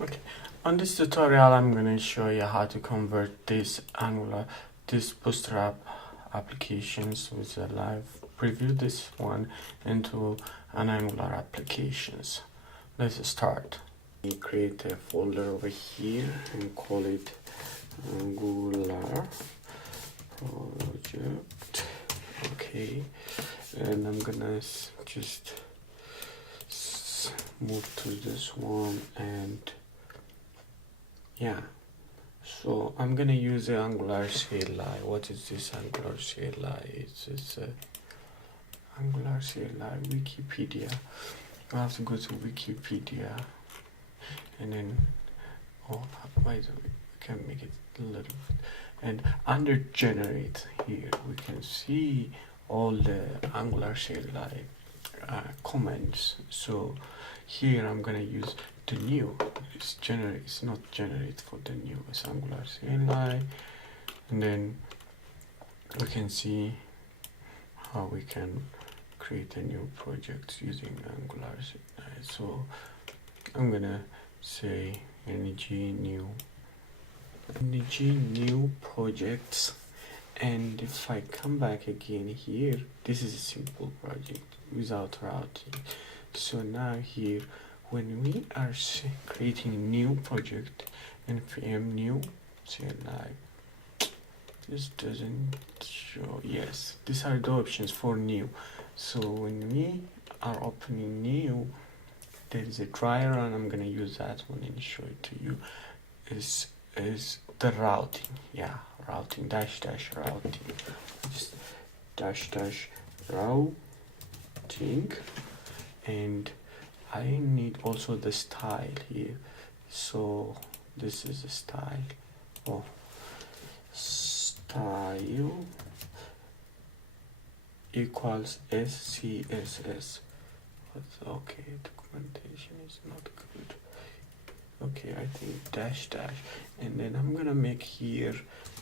Okay, on this tutorial I'm going to show you how to convert this bootstrap applications with a live preview, this one, into an Angular applications. Let's start. We create a folder over here and call it Angular project. Okay, and I'm gonna just move to this one, and yeah, so I'm gonna use the Angular CLI. What is this Angular CLI? It's Angular CLI Wikipedia. I have to go to Wikipedia, and then wait, we can make it a little bit. And under generate here, we can see all the Angular CLI comments. So here I'm gonna use the new. It's not generate for the new. It's Angular CLI, and then we can see how we can create a new project using Angular CLI. So I'm gonna say ng new projects, and if I come back again here, this is a simple project without routing. So now here, when we are creating a new project, npm new CLI, this doesn't show. Yes, these are the options for new. So when we are opening new, there is a dry run. I'm gonna use that one and show it to you. Is the routing? Yeah, routing dash routing. Just dash routing, and I need also the style here. So this is a style. Oh, style equals SCSS. Okay, documentation is not good. Okay, I think dash, and then I'm gonna make here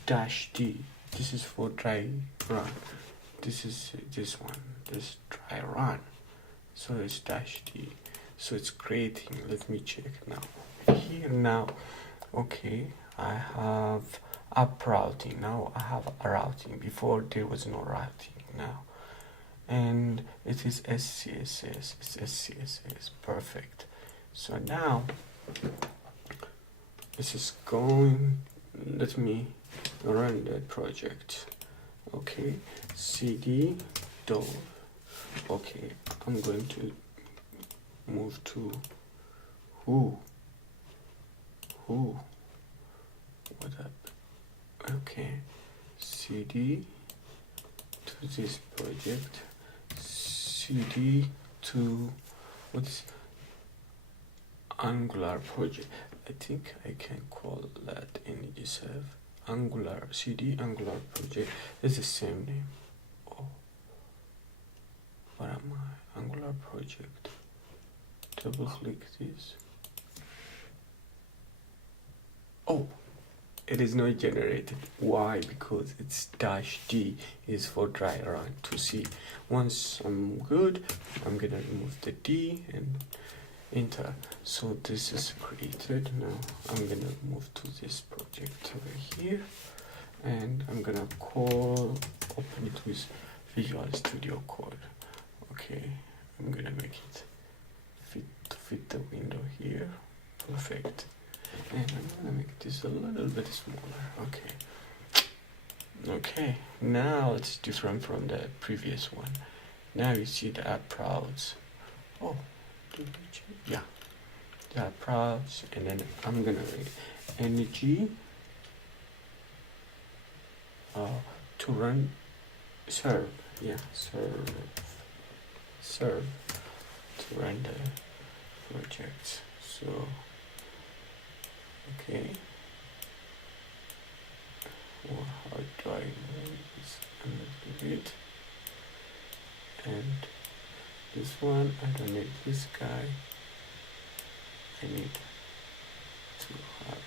dash D. This is for dry run. This is this one, this dry run. So it's dash D. So it's creating. Let me check now. Here now, okay, I have up routing. Now I have a routing. Before there was no routing now. And it is SCSS. It's SCSS. Perfect. So now this is going. Let me run that project. Okay, cd dot. Okay, I'm going to move to what up? Okay, cd to this project, cd to what's Angular project. I think I can call that ng7 Angular cd Angular project. It's the same name. Oh, what am I? Angular project. Double click this. Oh, it is not generated. Why? Because it's dash D is for dry run. To see, once I'm good, I'm gonna remove the D and enter. So this is created. Now I'm gonna move to this project over here, and I'm gonna open it with Visual Studio Code. Okay, I'm gonna make it fit the window here. Perfect. And I'm gonna make this a little bit smaller. Okay, now it's different from the previous one. Now you see the app browse. Oh, yeah, the app browse, and then I'm gonna ng to run serve. Yeah, serve to run the project. So okay, well, how do I move this a little bit? And this one, I don't need this guy. I need to have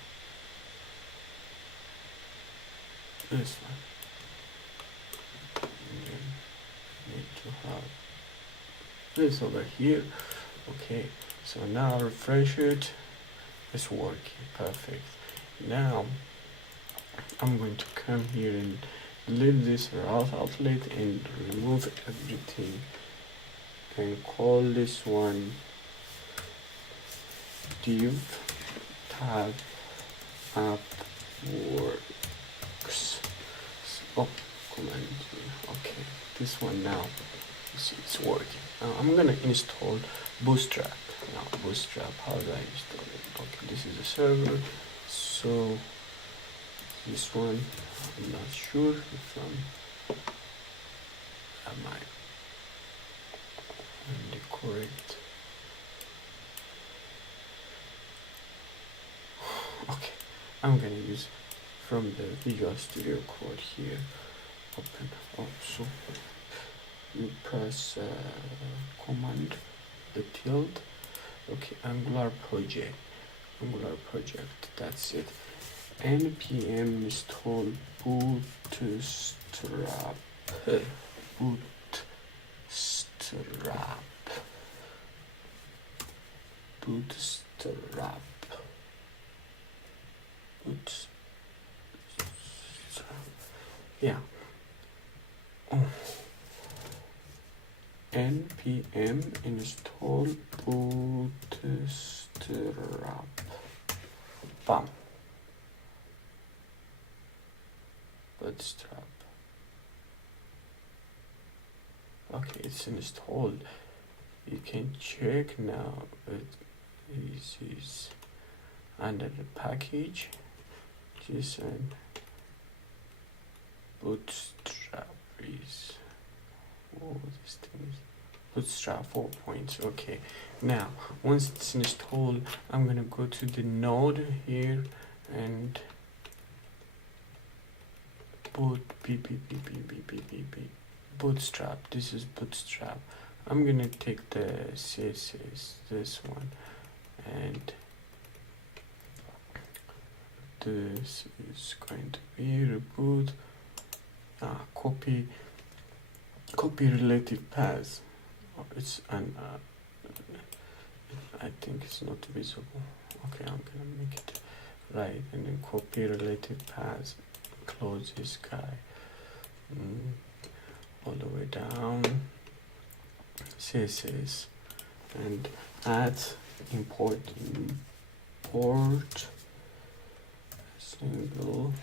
this one. And then need to have this over here. Okay, so now refresh it. it's working perfect. Now I'm going to come here and delete this route outlet and remove everything and call this one div tab app works. Oh, command G. Okay, this one now. You see, it's working. Now I'm gonna install bootstrap. Now bootstrap, how do I install it? Okay, this is a server, so this one I'm not sure if am I on the correct. Okay, I'm gonna use from the Visual Studio Code here. Open. Oh, so you press command the tilde. Okay, Angular project. That's it. npm install bootstrap. Bootstrap. Yeah. Oh. npm install bootstrap. Bam. Bootstrap. Okay, it's installed. You can check now. This is under the package. JSON bootstrap is this thing is bootstrap 4 points. Okay, now once it's installed, I'm gonna go to the node here and bootstrap. This is bootstrap. I'm gonna take the CSS, this one, and this is going to be reboot. Copy relative paths. It's an I think it's not visible. Okay, I'm gonna make it right, and then copy relative paths. Close this guy all the way down. CSS and add import single,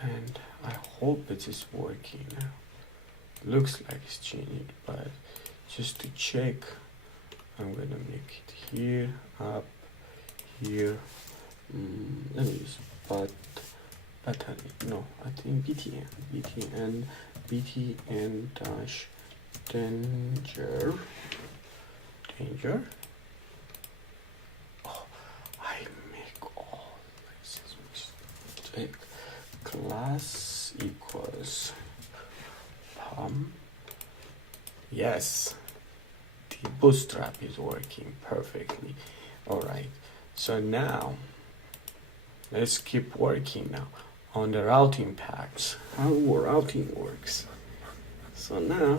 and I hope it is working now. Looks like it's changing, but just to check, I'm gonna make it here, up, here. Let me use button. No, I think btn dash danger. Oh, I make all this mistake. Class equals yes, the bootstrap is working perfectly. All right, so now let's keep working now on the routing packs, how routing works. So now,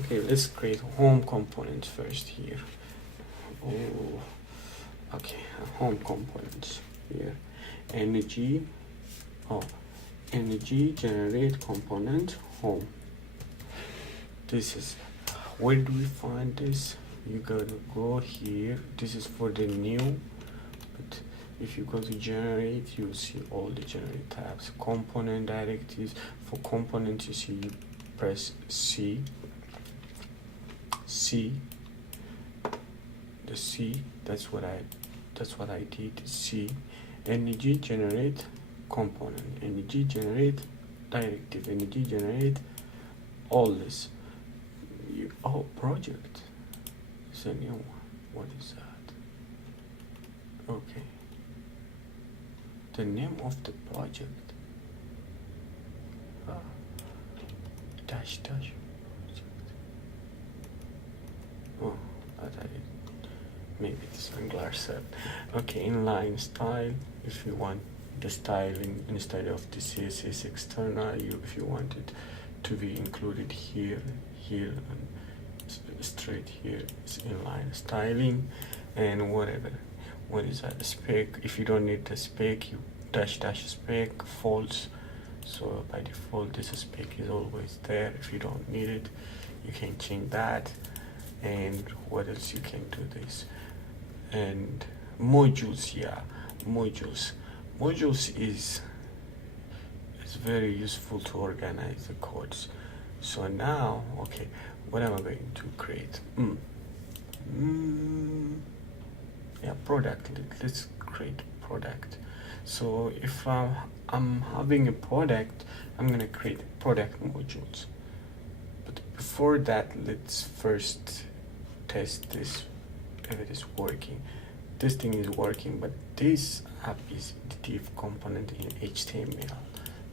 okay, let's create home components first here. Oh, okay, home components here. Energy generate component home. This is, where do we find this? You gotta go here. This is for the new, but if you go to generate, you'll see all the generate tabs. Component directives. For components, you see, you press C, the C, that's what I did. C, energy generate component, energy generate directive, energy generate all this. Project is a new one. What is that? Okay, the name of the project, dash project. Oh, maybe it's Angular set. Okay, inline style. If you want the styling instead of the CSS external, if you want it to be included here, and straight here, it's inline styling, and whatever. what is that, spec. If you don't need the spec, you dash spec false. So by default this spec is always there. If you don't need it, you can change that. And what else you can do this? And modules, yeah, modules is very useful to organize the codes. So now, okay, what am I going to create? Yeah, product. Let's create product. So if I'm having a product, I'm gonna create product modules. But before that, let's first test this if it is working. This thing is working, but this app is the div component in HTML.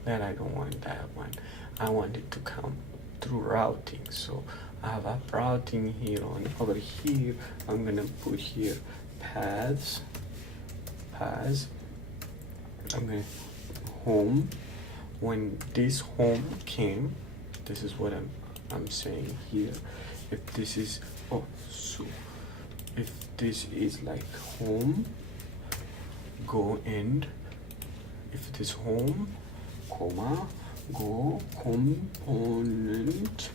Then I don't want that one. I want it to come through routing. So I have app routing here on over here. I'm gonna put here paths. I'm gonna home. When this home came, this is what I'm saying here. If this is if this is like home, go end. If it is home, comma, go component.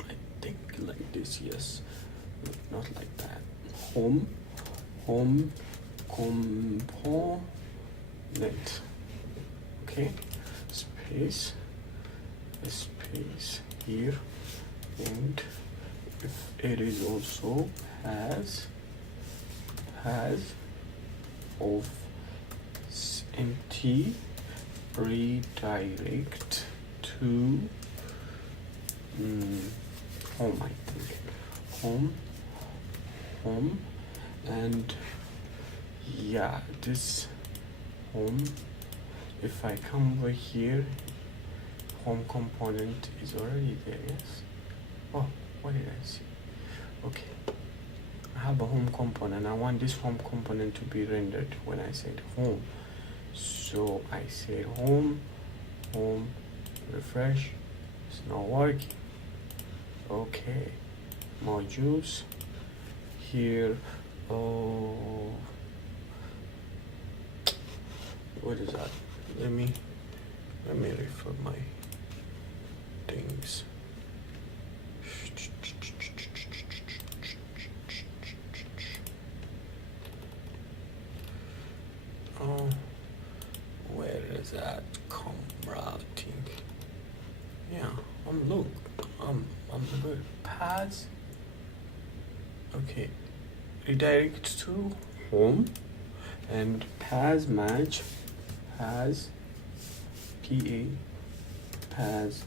I think like this, yes, not like that. Home component. Okay, space here, and if it is also has of empty redirect to home, I think home, and yeah, this home, if I come over here, home component is already there. Yes. Oh, what did I see? Okay, I have a home component. I want this home component to be rendered when I said home. So I say home, refresh. It's not working. Okay, modules here. Oh, what is that? Let me refer my things. Oh, where is that? Com routing. Yeah, I'm good. Paths. Okay, redirect to home, and paths match has paths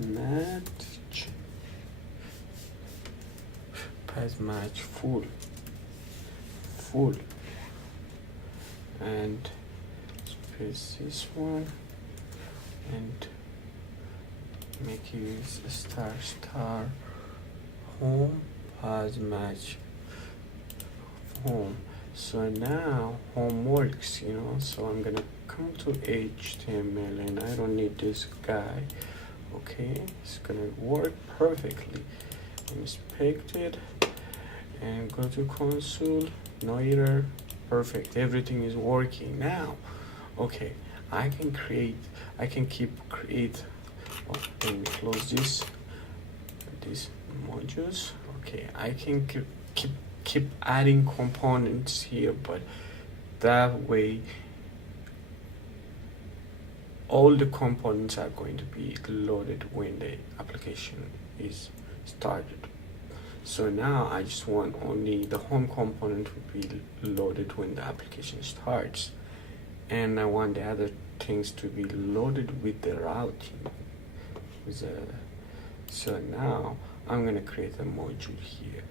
match full, and space this one, and make it star home paths match home. So now home works, so I'm gonna come to HTML, and I don't need this guy. Okay, it's gonna work perfectly. Inspect it and go to console, no error, perfect, everything is working now. Okay, I can keep create. Let me close these modules. Okay, I can keep adding components here, but that way all the components are going to be loaded when the application is started. So now I just want only the home component to be loaded when the application starts, and I want the other things to be loaded with the routing. So now I'm gonna create a module here.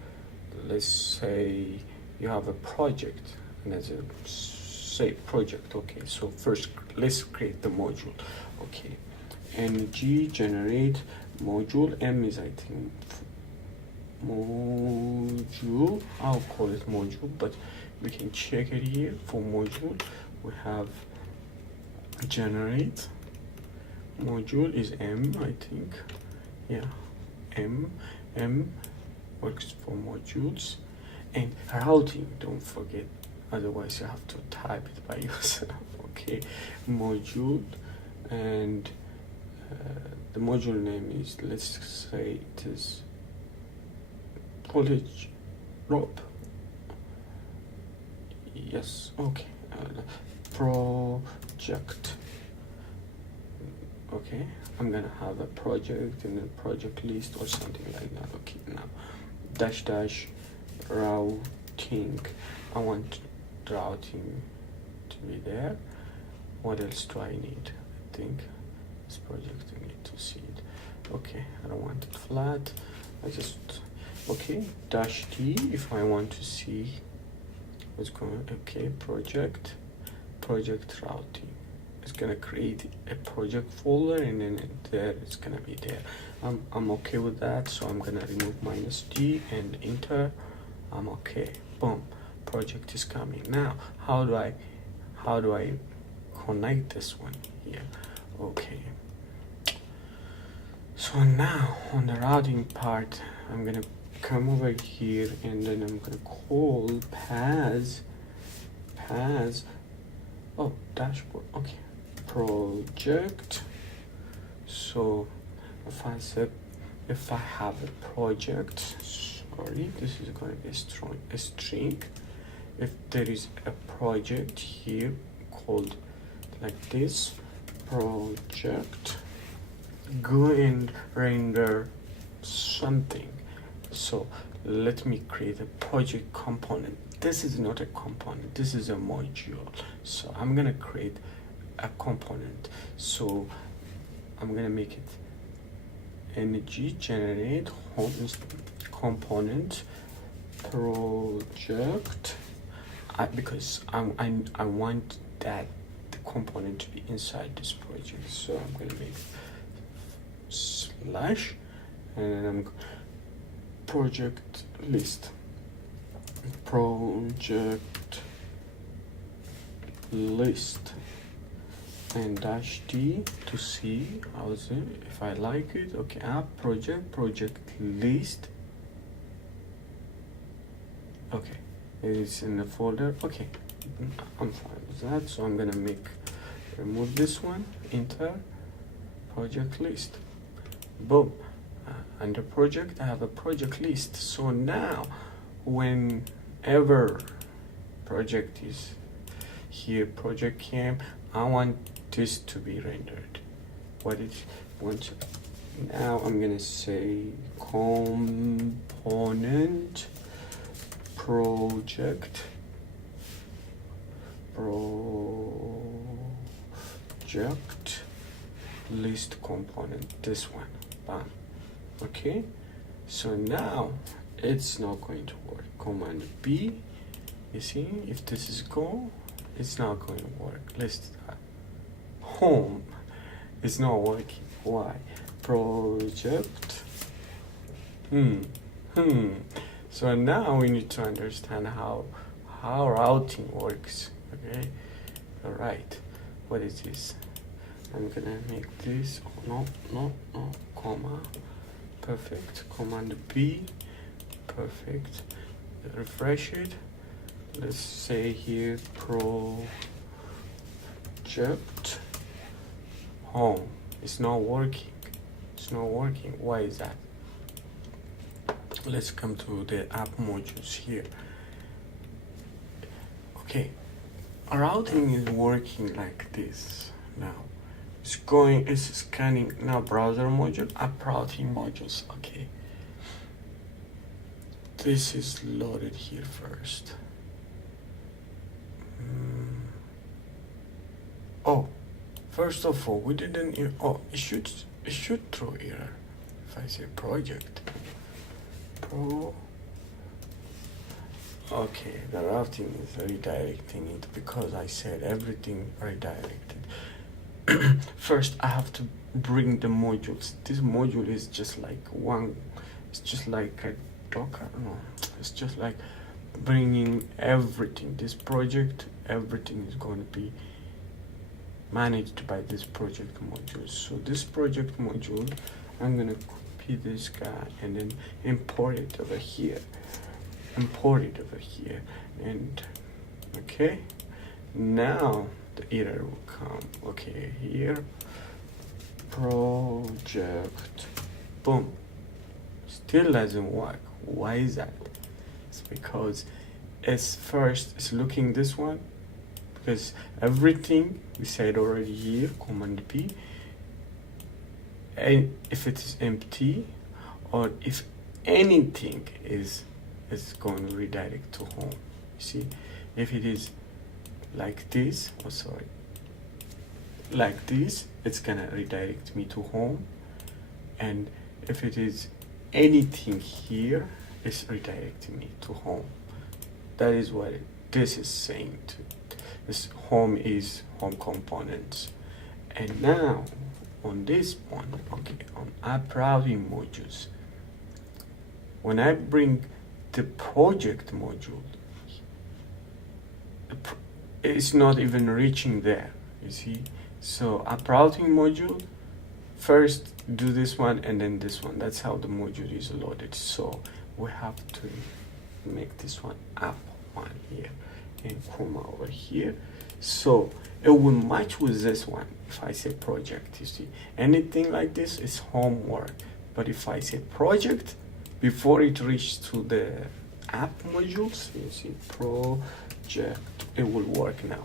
Let's say you have a project, and as a say project. Okay, so first let's create the module. Okay, ng generate module. M is, I think, module. I'll call it module, but we can check it here. For module, we have generate module is M, I think. Yeah, M works for modules, And routing, don't forget, otherwise you have to type it by yourself. Okay, module, and the module name is, let's say it is college rope. Yes, okay. Project. Okay, I'm gonna have a project in a project list or something like that. Okay, now dash dash routing. I want routing to be there. What else do I need? I think this project, I need to see it. Okay, I don't want it flat. I just, okay, dash D if I want to see what's going on. Okay, project routing. It's gonna create a project folder, and then there it's gonna be there. I'm okay with that, so I'm gonna remove -D and enter. I'm okay. Boom, project is coming. Now how do I connect this one here? Okay, so now on the routing part, I'm gonna come over here, and then I'm gonna call pass oh, dashboard. Okay, project. So if I have a project, sorry, this is going to be a string. If there is a project here called like this, project, go and render something. So let me create a project component. This is not a component, this is a module. So I'm gonna create a component. So I'm gonna make it ng generate home component project, because I want that the component to be inside this project. So I'm gonna make slash, and then I'm project list, and dash D to see how's it, if I like it. Okay, app project list. Okay, it's in the folder. Okay, I'm fine with that. So I'm gonna remove this one, enter project list. Boom. Under project, I have a project list. So now whenever project is here, project came, I want this to be rendered. Now I'm gonna say component project list component, this one. Bam. Okay, so now it's not going to work. Command B, you see, if this is go, it's not going to work. Let's start. Home, it's not working. Why? Project. So now we need to understand how routing works. Okay, all right. What is this? I'm gonna make this. No, comma. Perfect. Command B. Perfect. Refresh it. Let's say here project home. It's not working. Why is that? Let's come to the app modules here. Okay, routing is working like this now. It's scanning now browser module, app routing modules. Okay, this is loaded here first. Oh, first of all, we didn't. Oh, it should throw error if I say project. Okay, the routing is redirecting it because I said everything redirected. First, I have to bring the modules. This module is just like it's just like a Docker. No, it's just like bringing everything. This project, everything is going to be managed by this project module. So this project module, I'm going to copy this guy and then import it over here. import it over here, and okay, now the error will come. Okay, here, project, boom, still doesn't work. Why is that? It's because it's looking this one, because everything we said already here, command P, and if it is empty, or if anything is going to redirect to home. You see, if it is like this, like this, it's gonna redirect me to home, and if it is anything here, it's redirecting me to home. That is what this is saying to this. Home is home components. And now on this one, okay, on app routing modules, when I bring the project module, it's not even reaching there, you see. So app routing module, first do this one and then this one. That's how the module is loaded. So we have to make this one app one here and comma over here, so it will match with this one. If I say project, you see, anything like this is homework, but if I say project before it reaches to the app modules, you see, project, it will work now.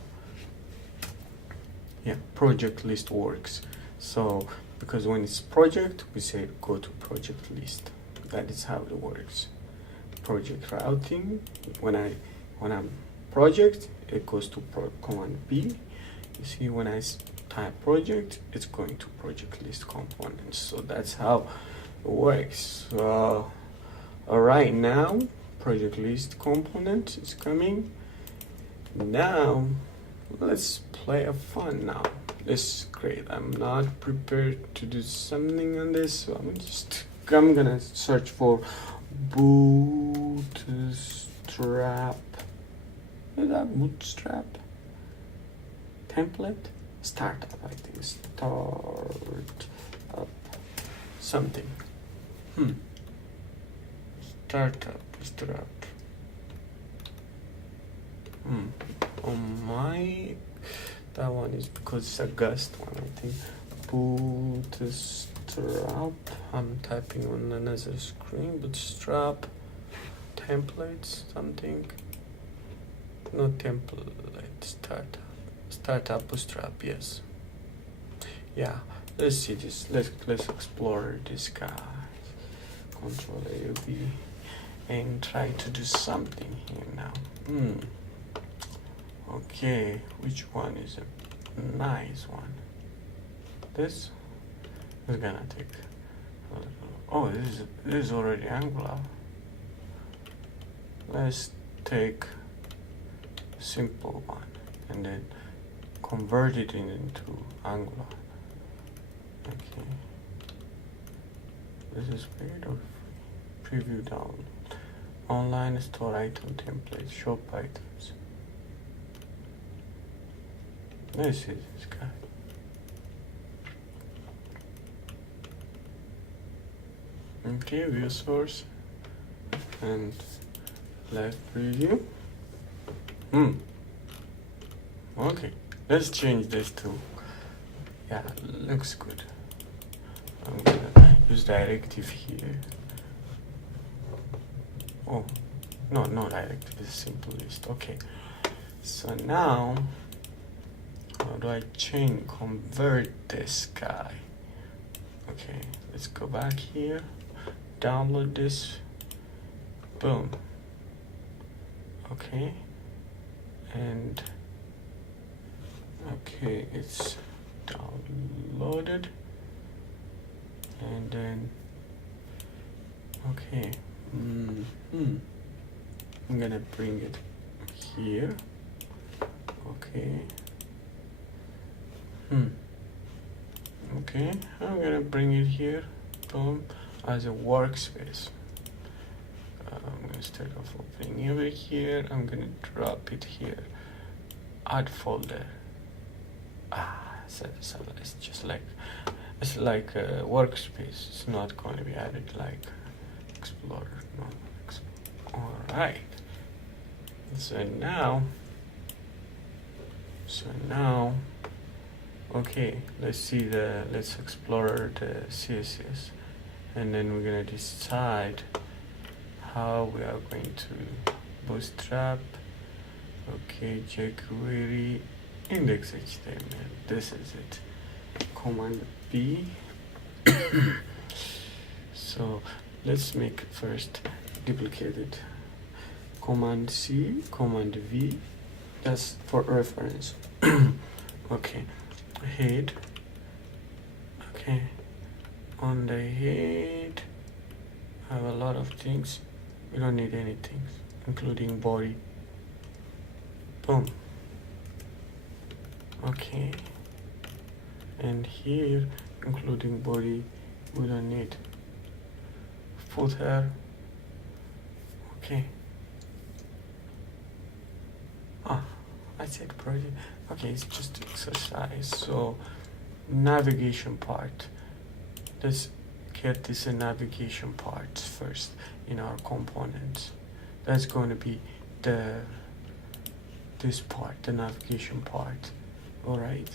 Yeah, project list works. So because when it's project, we say go to project list. That is how it works. Project routing, when I'm project, it goes to command B. You see, when I type project, it's going to project list components. So that's how it works. Right now, project list component is coming. Now, let's play a fun now. This is great. I'm not prepared to do something on this, so I'm gonna search for bootstrap. Is that bootstrap? Template? Startup, I think. Startup. Something. Startup. Bootstrap. On my, that one is because it's a gust one, I think. Bootstrap. I'm typing on another screen. Bootstrap. Templates, something. Not template. Startup bootstrap. Yes. Yeah. Let's see this. Let's explore this guy. Control A B and try to do something here now. Okay, which one is a nice one? This is gonna take a little. Oh, this is already Angular. Let's take a simple one and then convert it into Angular. Okay. This is paid or free? Preview download. Online store item template. Shop items. Let's see this guy. Okay, view source and live preview. Okay, let's change this to, yeah, looks good. I'm gonna use directive here. Oh, no directive, it's simple list. Okay, so now how do I convert this guy? Okay, let's go back here, download this, boom. Okay, and okay, it's downloaded, and then okay, I'm gonna bring it here. Okay. Okay, I'm gonna bring it here, boom, as a workspace. I'm gonna start off opening over here. I'm gonna drop it here. Add folder. So it's just like a workspace. It's not going to be added like Explorer. No, All right. So now, okay, let's explore the CSS, and then we're gonna decide how we are going to bootstrap. Okay, jQuery index HTML. This is it. Command B. So let's make first duplicated. Command C, Command V. That's for reference. Okay, head. Okay, on the head, I have a lot of things. We don't need anything, including body. Boom. Okay, and here, including body, we don't need. Footer. Okay. I said project. Okay, it's just exercise. So navigation part. Let's get this navigation part first in our components. That's going to be this part, the navigation part. All right.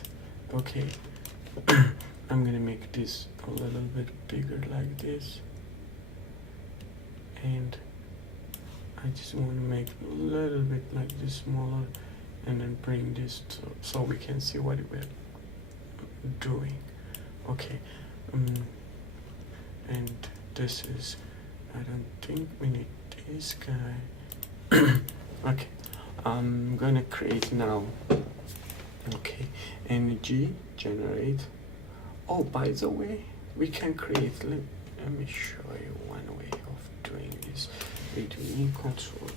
Okay. I'm gonna make this a little bit bigger like this, and I just want to make it a little bit like this smaller, and then bring this to, so we can see what we're doing. Okay, and this is, I don't think we need this guy. Okay, I'm gonna create now. Okay, energy generate. Oh, by the way, we can create, let me show you one way of doing this. We do in control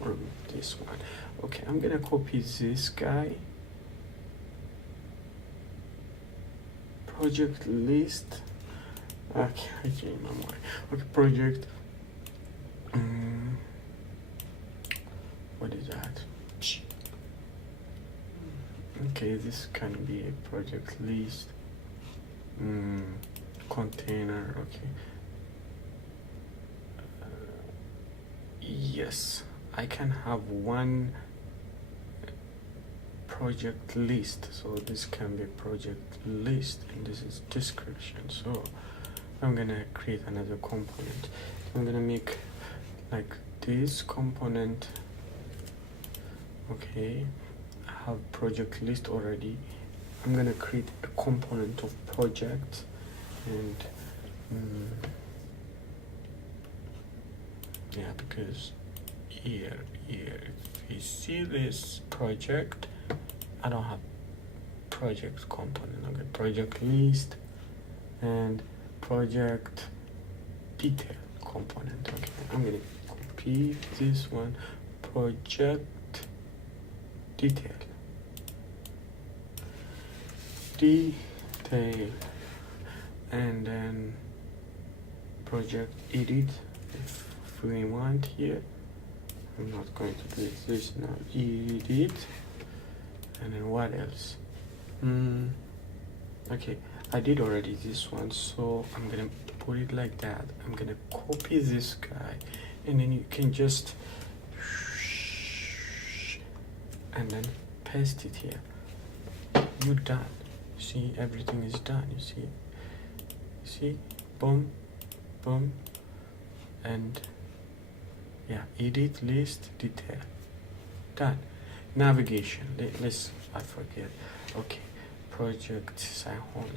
or this one. Okay, I'm gonna copy this guy. Project list. Okay, I changed my mind. Okay, project. What is that? Okay, this can be a project list. Container. Okay. Yes, I can have one project list, so this can be project list, and this is description. So I'm gonna create another component. I'm gonna make like this component. Okay, I have project list already. I'm gonna create a component of project, and yeah, because here if you see this project, I don't have project component. Okay, project list and project detail component. Okay, I'm gonna copy this one, project detail, and then project edit if we want here. I'm not going to do this now. Edit, and then what else? Okay, I did already this one, so I'm gonna put it like that. I'm gonna copy this guy, and then you can just and then paste it here. You're done. See, everything is done. You see, boom, boom, and yeah, edit, list, detail, done. Navigation, I forget. Okay, project ሳይሆን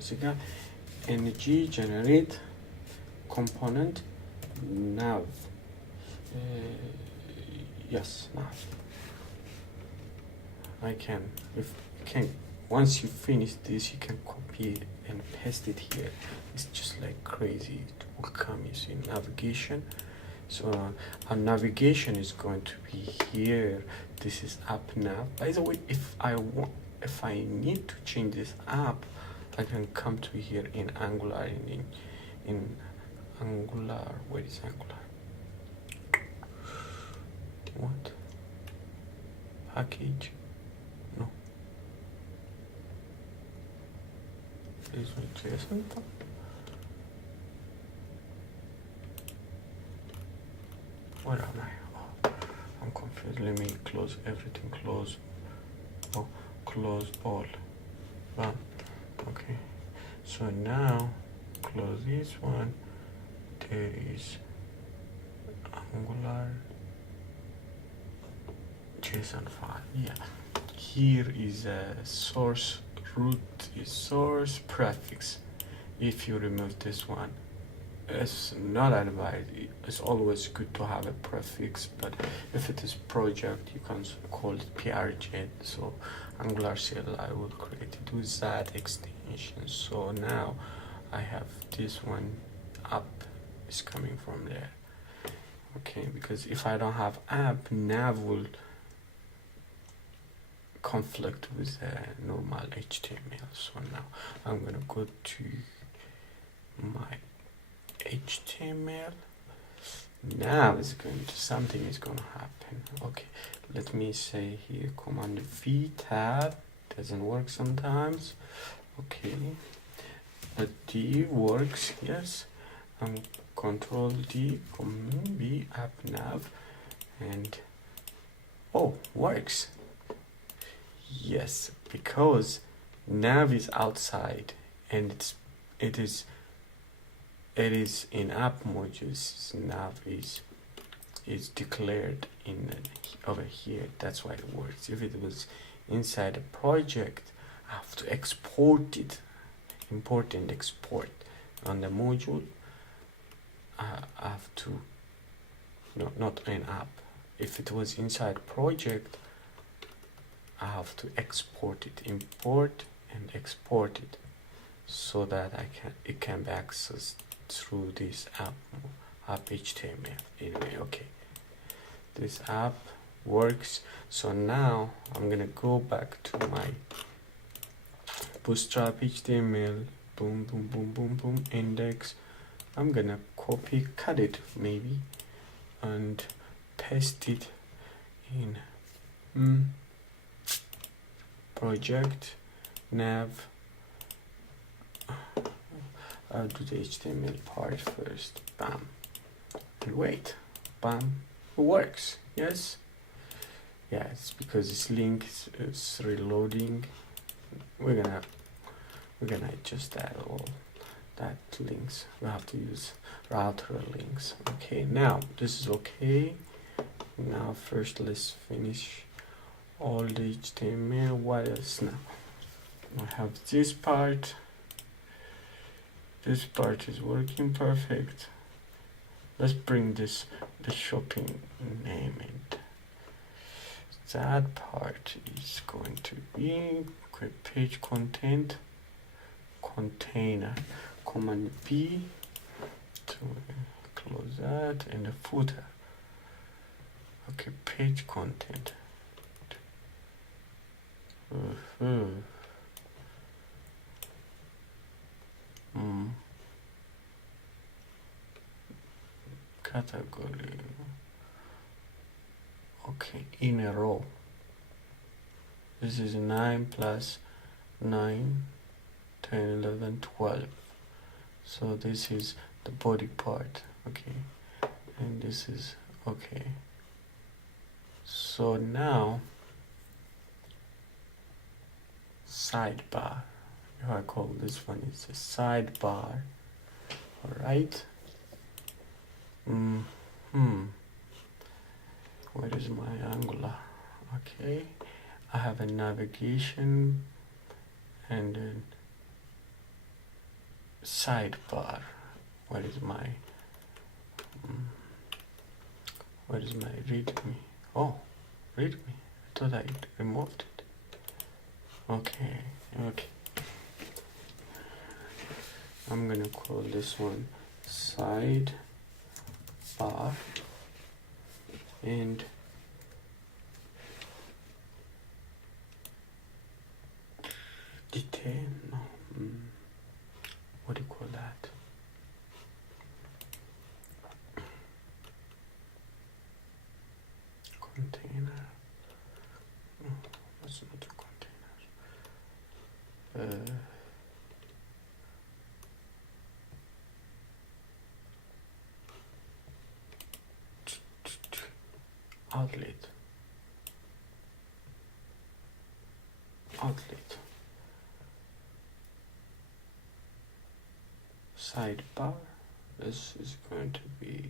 energy generate component nav. Yes, nav. I can, once you finish this, you can copy it and paste it here. It's just like crazy. It will come. You see, navigation. So our navigation is going to be here. This is app nav. By the way, if I need to change this app, I can come to here in Angular, in Angular. Where is Angular? What? Package? No. This one JSON. Where am I? let me close everything, close all. Okay, so now close this one. There is Angular JSON file. Yeah, here is a source, root is source, prefix. If you remove this one, it's not advised. It's always good to have a prefix, but if it is project, you can call it PRJ. So Angular CLI will create it with that extension. So now I have this one up is coming from there. Okay, because if I don't have app, nav will conflict with normal HTML. So now I'm gonna go to my HTML. Now it's going to, something is going to happen. Okay, let me say here command V tab, doesn't work sometimes. Okay, but D works, yes. Control D, command V, app nav, and oh, works. Yes, because nav is outside and it is in app modules. Nav is declared in over here. That's why it works. If it was inside a project, I have to export it, import and export on the module. I have to, no, not an app. If it was inside project, I have to export it, import and export it, so that it can be accessed through this app HTML. Anyway, okay, this app works. So now I'm gonna go back to my bootstrap HTML, boom boom boom boom boom, index. I'm gonna copy, cut it maybe, and paste it in project nav. I'll do the HTML part first. Bam. And wait. Bam. It works. Yes. Yeah, it's because this link is reloading. We're gonna adjust that links. We have to use router links. Okay, now this is okay. Now first let's finish all the HTML. What else now? I have this part. This part is working perfect. Let's bring the shopping name in. That part is going to be page content container. Command B to close that, and the footer. Okay, page content. Category. Okay, in a row. This is 9 plus 9, 10, 11, 12. So this is the body part. Okay, and this is okay. So now sidebar. If I call this one is a sidebar. All right. Where is my Angular? Okay, I have a navigation and then sidebar. Where is my readme? Oh, readme. I thought I removed it. Okay. I'm gonna call this one sidebar and detail. No. What do you call that? Container. No, that's not a container. Outlet. outlet, sidebar. This is going to be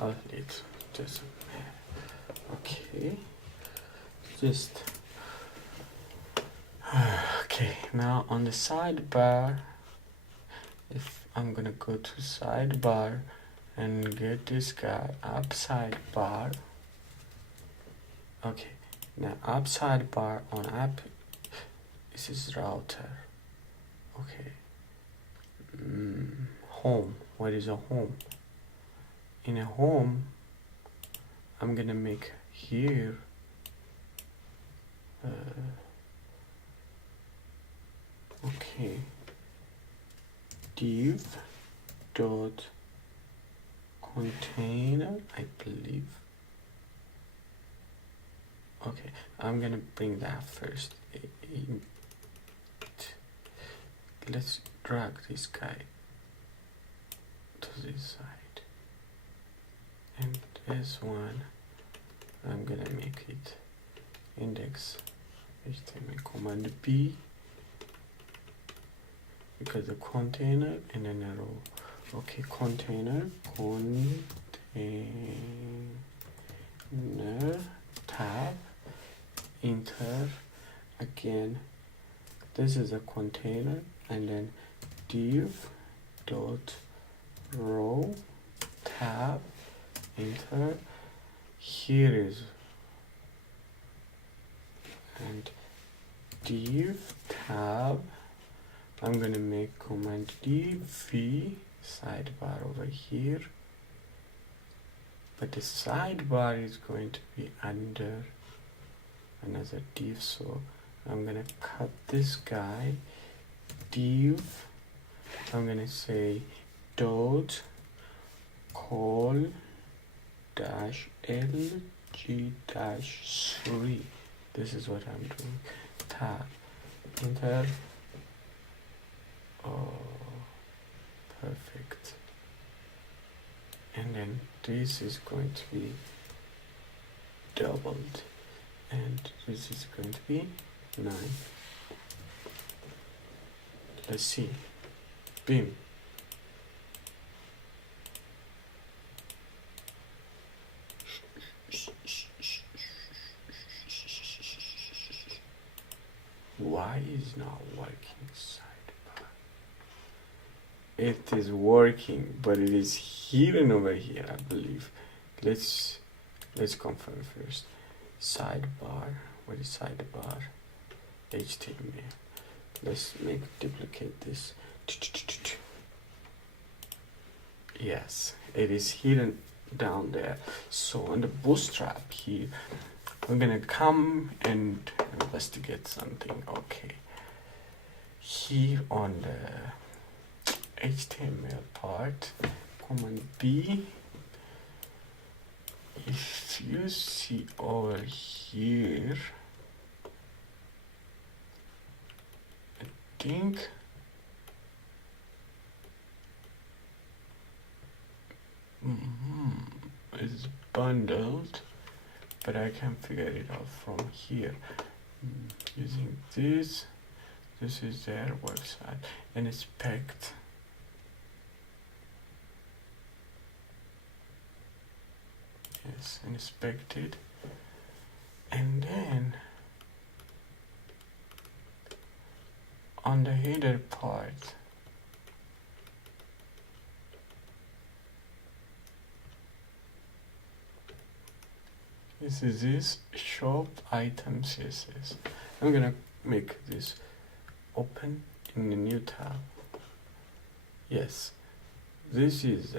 outlet. Just okay. Just okay. Now on the sidebar, if I'm gonna go to sidebar and get this guy up sidebar. Okay, now up sidebar on app. This is router. Okay. Home. What is a home? In a home, I'm gonna make here okay, div dot container, I believe. Okay, I'm gonna bring that first. Let's drag this guy to this side, and this one I'm gonna make it index HTML, command B, because the container and then a row. Okay, container tab, enter again. This is a container, and then div dot row tab, enter. Here is, and div tab, I'm gonna make command div sidebar over here, but the sidebar is going to be under another div, so I'm gonna cut this guy. Div, I'm gonna say dot call dash lg dash 3. This is what I'm doing. Tab, enter. Oh, perfect. And then this is going to be doubled, and this is going to be 9. Let's see. Bim. Why is not working sidebar? It is working, but it is hidden over here, I believe. Let's confirm first. Sidebar. What is sidebar? HTML. Let's duplicate this. Yes, it is hidden down there. So on the bootstrap here, we're gonna come and investigate something. Okay, here on the HTML part, command B. If you see over here, I think it's bundled, but I can figure it out from here using this. This is their website, and inspect. Yes, inspected, and then on the header part, this is this shop item CSS. I'm gonna make this open in a new tab. Yes, this is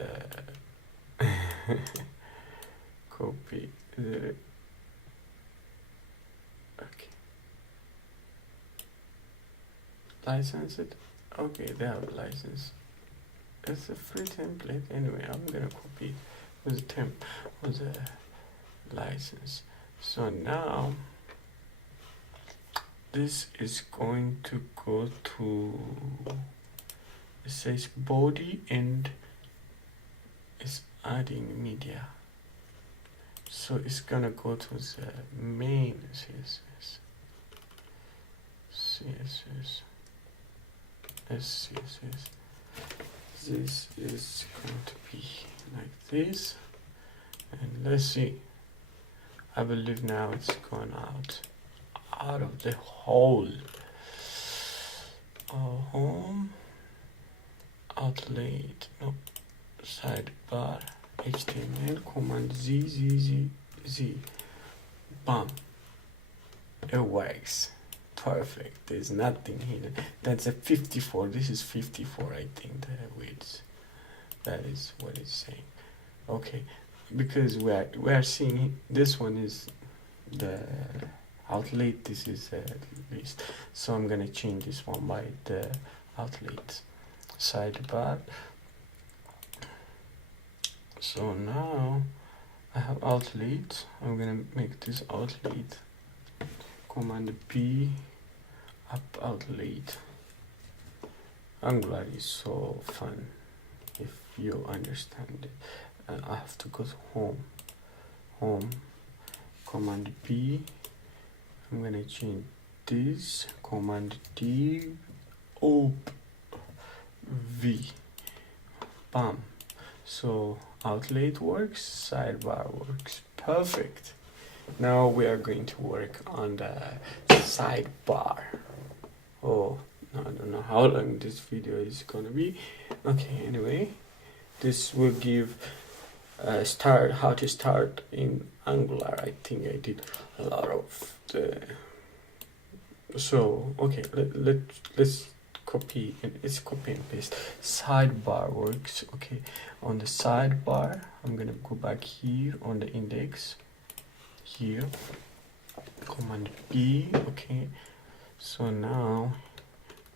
copy the okay, license it. Okay, they have a license. It's a free template anyway. I'm gonna copy with the with the license. So now this is going to go to, it says body, and it's adding media. So it's gonna go to the main CSS. This is going to be like this, and let's see. I believe now it's gone out of the hole. Home, outlet, no, sidebar, HTML, command Z, bam, it works. Perfect. There's nothing hidden. That's a 54. This is 54, I think, the width. That is what it's saying. Okay, because we are seeing this one is the outlet. This is list. So I'm gonna change this one by the outlet sidebar. So now I have outlet. I'm gonna make this outlet. Command B, up outlet. Angular is so fun if you understand it. I have to go to home, command B. I'm gonna change this, command D, op V, bam. So outlet works, sidebar works, perfect. Now we are going to work on the sidebar. Oh, I don't know how long this video is gonna be. Okay, anyway, this will give a start, how to start in Angular. I think I did a lot of the. So okay, let's copy and it's copy and paste. Sidebar works. Okay, on the sidebar, I'm gonna go back here on the index. Here, command B. Okay, so now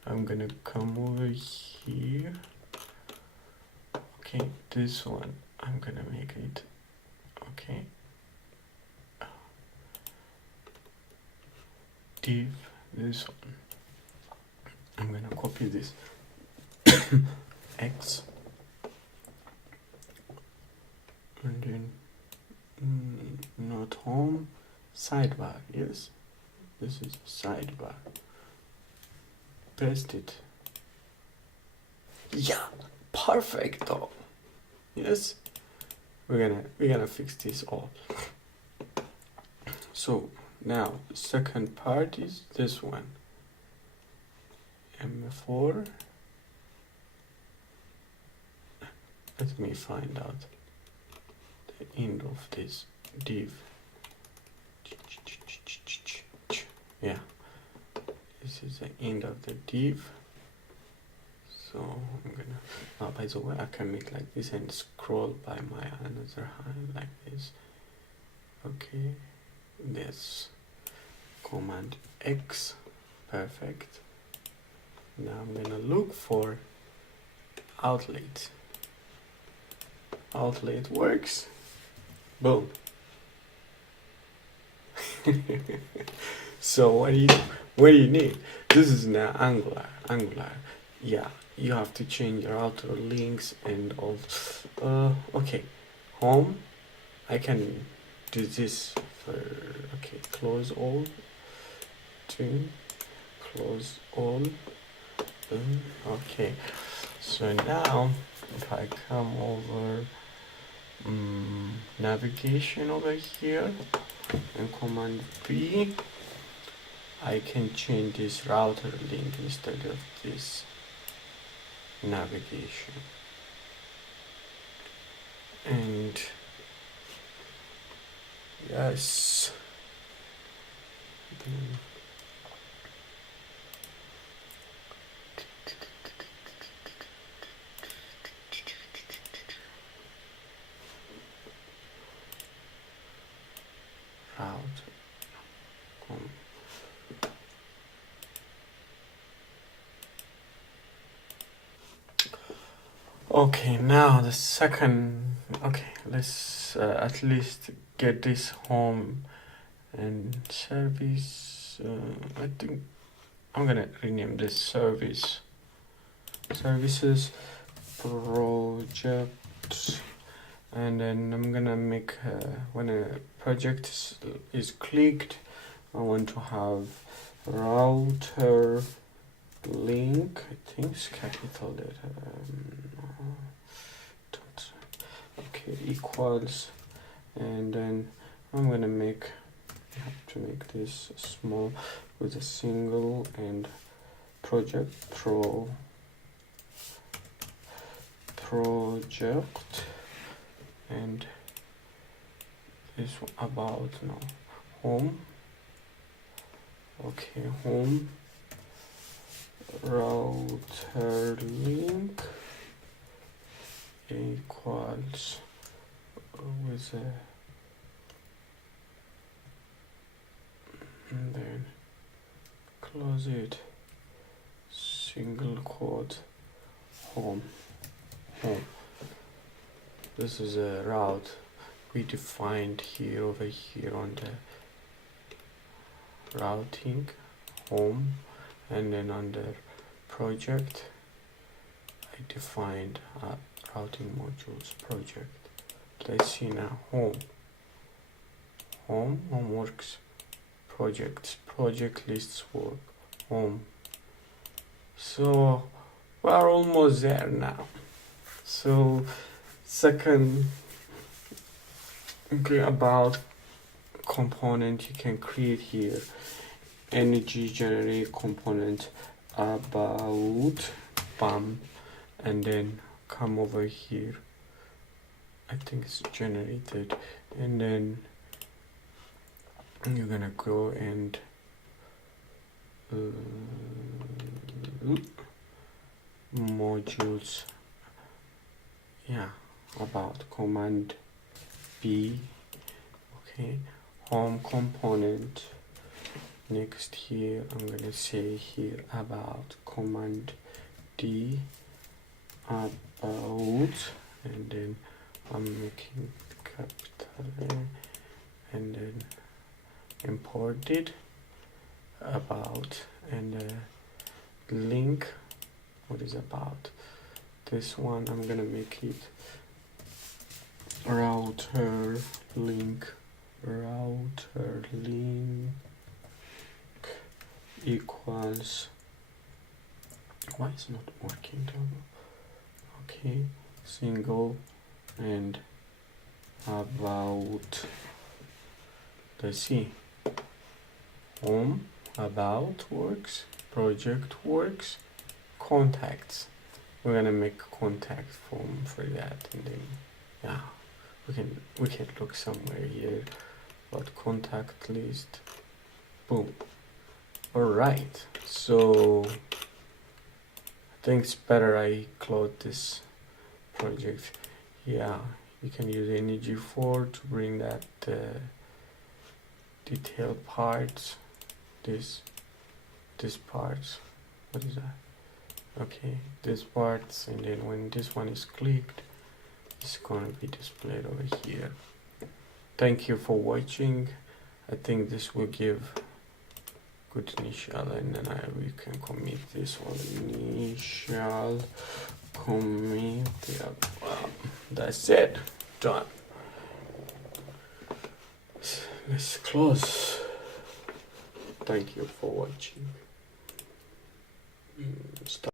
I'm gonna come over here. Okay, this one I'm gonna make it. Okay, div, this one I'm gonna copy this X, and then not home, sidebar. Yes, this is sidebar. Paste it. Yeah, perfect though. Yes, we're gonna fix this all. So now the second part is this one. M4. Let me find out the end of this div. Yeah, this is the end of the div. So I'm gonna, by the way, I can make like this and scroll by my another hand like this. Okay, this command X, perfect. Now I'm gonna look for outlet. Outlet works. Boom. So what do you need? This is now Angular. Yeah, you have to change your outer links and all. Okay, home. I can do this for, okay, close all. Close all. Okay, so now if I come over navigation over here and command B, I can change this router link instead of this navigation. And yes, route. Okay, now the second. Okay, let's at least get this home and service. I think I'm gonna rename this services project, and then I'm gonna make when a project is clicked, I want to have router link, I think it's capital letter, okay, equals, and then I'm gonna make, I have to make this small with a single and project project, and this about now home, okay, home router link equals with a, and then close it, single quote, home. This is a route we defined here, over here on the routing, home, and then under project I defined routing modules project. Let's see now, home works, projects, project lists work, home. So we're almost there now. So second, okay, about component you can create here, energy generate component about bam, and then come over here, I think it's generated, and then you're gonna go and modules, yeah, about command B, okay, home component, next here I'm gonna say here about command D, about, and then I'm making capital A, and then imported about, and link, what is about, this one I'm gonna make it router link equals, why is not working though? Okay, single and about, let's see, home, about works, project works, contacts, we're gonna make a contact form for that, and then yeah, we can look somewhere here, but contact list, boom. All right, so I think it's better I close this project. Yeah, you can use energy4 to bring that detail parts, this parts, what is that? Okay, this parts, and then when this one is clicked, it's gonna be displayed over here. Thank you for watching. I think this will give good initial, and then we can commit this one, initial commit, yeah, well, that's it, done. Let's close. Thank you for watching. Stop.